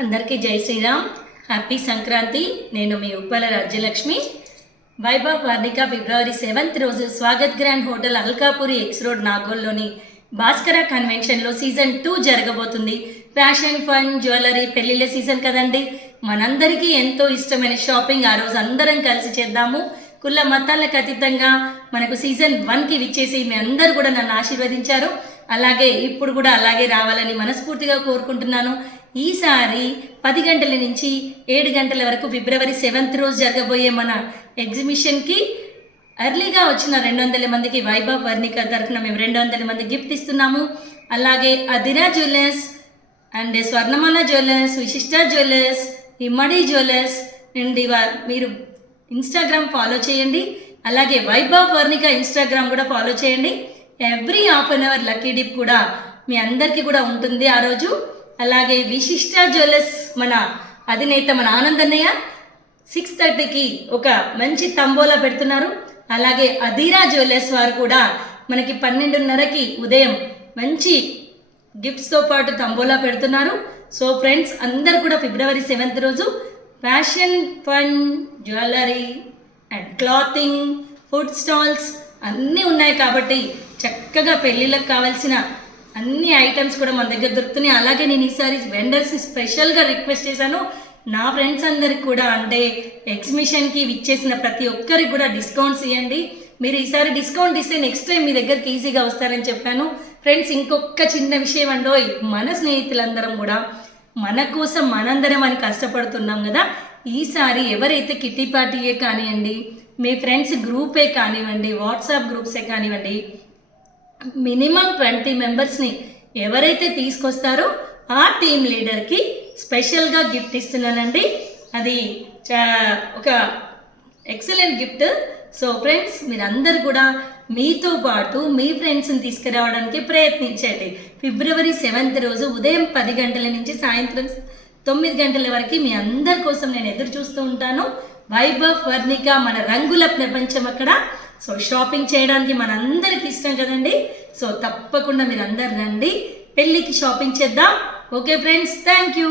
అందరికీ జై శ్రీరామ్. హ్యాపీ సంక్రాంతి. నేను మీ ఉప్పల రాజ్యలక్ష్మి. వైభవ్ వర్ణిక ఫిబ్రవరి 7th రోజు Swagath grand hotel Alkapuri X road నాగోల్లోని భాస్కర కన్వెన్షన్లో సీజన్ 2 జరగబోతుంది. ఫ్యాషన్, ఫన్, జ్యువెలరీ, పెళ్లిళ్ళ సీజన్ కదండి. మనందరికీ ఎంతో ఇష్టమైన షాపింగ్ ఆ రోజు అందరం కలిసి చేద్దాము. కుల మతాలకు అతీతంగా మనకు సీజన్ 1కి విచ్చేసి మీ అందరూ కూడా నన్ను ఆశీర్వదించారు. అలాగే ఇప్పుడు కూడా అలాగే రావాలని మనస్ఫూర్తిగా కోరుకుంటున్నాను. ఈసారి 10 గంటల నుంచి 7 గంటల వరకు ఫిబ్రవరి 7th రోజు జరగబోయే మన ఎగ్జిబిషన్కి ఎర్లీగా వచ్చిన 200 మందికి వైభవ్ వర్ణిక తరఫున మేము 200 మంది గిఫ్ట్ ఇస్తున్నాము. అలాగే Adira jewellers and Swarnamala jewellers, Vishishta jewellers, Immadi jewellers నుండి మీరు ఇన్స్టాగ్రామ్ ఫాలో చేయండి. అలాగే వైభవ్ వర్ణిక ఇన్స్టాగ్రామ్ కూడా ఫాలో చేయండి. Every half an hour lucky dip కూడా మీ అందరికీ కూడా ఉంటుంది ఆ రోజు. అలాగే విశిష్ట జ్యువెలర్స్ మన అధినేత మన ఆనందన్నయ్య 6:30కి ఒక మంచి తంబోలా పెడుతున్నారు. అలాగే అధీరా జ్యువెలర్స్ వారు కూడా మనకి 12:30కి ఉదయం మంచి గిఫ్ట్స్తో పాటు తంబోలా పెడుతున్నారు. సో ఫ్రెండ్స్, అందరు కూడా ఫిబ్రవరి 7th రోజు fashion, fun, jewellery and clothing, food stalls అన్నీ ఉన్నాయి కాబట్టి చక్కగా పెళ్ళిళ్ళకి కావాల్సిన అన్ని ఐటమ్స్ కూడా మన దగ్గర దొరుకుతున్నాయి. అలాగే నేను ఈసారి వెండర్స్ని స్పెషల్గా రిక్వెస్ట్ చేశాను. నా ఫ్రెండ్స్ అందరికి కూడా అంటే ఎగ్జిబిషన్కి విచ్చేసిన ప్రతి ఒక్కరికి కూడా డిస్కౌంట్స్ ఇవ్వండి. మీరు ఈసారి డిస్కౌంట్ ఇస్తే నెక్స్ట్ టైం మీ దగ్గరికి ఈజీగా వస్తారని చెప్పాను. ఫ్రెండ్స్, ఇంకొక చిన్న విషయం అండో, మన స్నేహితులందరం కూడా మన కోసం మనందరం అని కష్టపడుతున్నాం కదా. ఈసారి ఎవరైతే కిట్టి పార్టీయే కానివ్వండి, మీ ఫ్రెండ్స్ గ్రూపే కానివ్వండి, వాట్సాప్ గ్రూప్సే కానివ్వండి, మినిమం 20 మెంబర్స్ని ఎవరైతే తీసుకొస్తారో ఆ టీమ్ లీడర్కి స్పెషల్గా గిఫ్ట్ ఇస్తున్నానండి. అది ఒక ఎక్సలెంట్ గిఫ్ట్. సో ఫ్రెండ్స్, మీరందరూ కూడా మీతో పాటు మీ ఫ్రెండ్స్ని తీసుకురావడానికి ప్రయత్నించండి. ఫిబ్రవరి 7th రోజు ఉదయం 10 గంటల నుంచి సాయంత్రం 9 గంటల వరకు మీ అందరి కోసం నేను ఎదురు చూస్తూ ఉంటాను. వైభవ్ వర్ణిక మన రంగుల ప్రపంచం అక్కడ. సో షాపింగ్ చేయడానికి మనందరికి ఇష్టం కదండి. సో తప్పకుండా మీరు అందరు రండి, పెళ్ళికి షాపింగ్ చేద్దాం. Okay friends, thank you.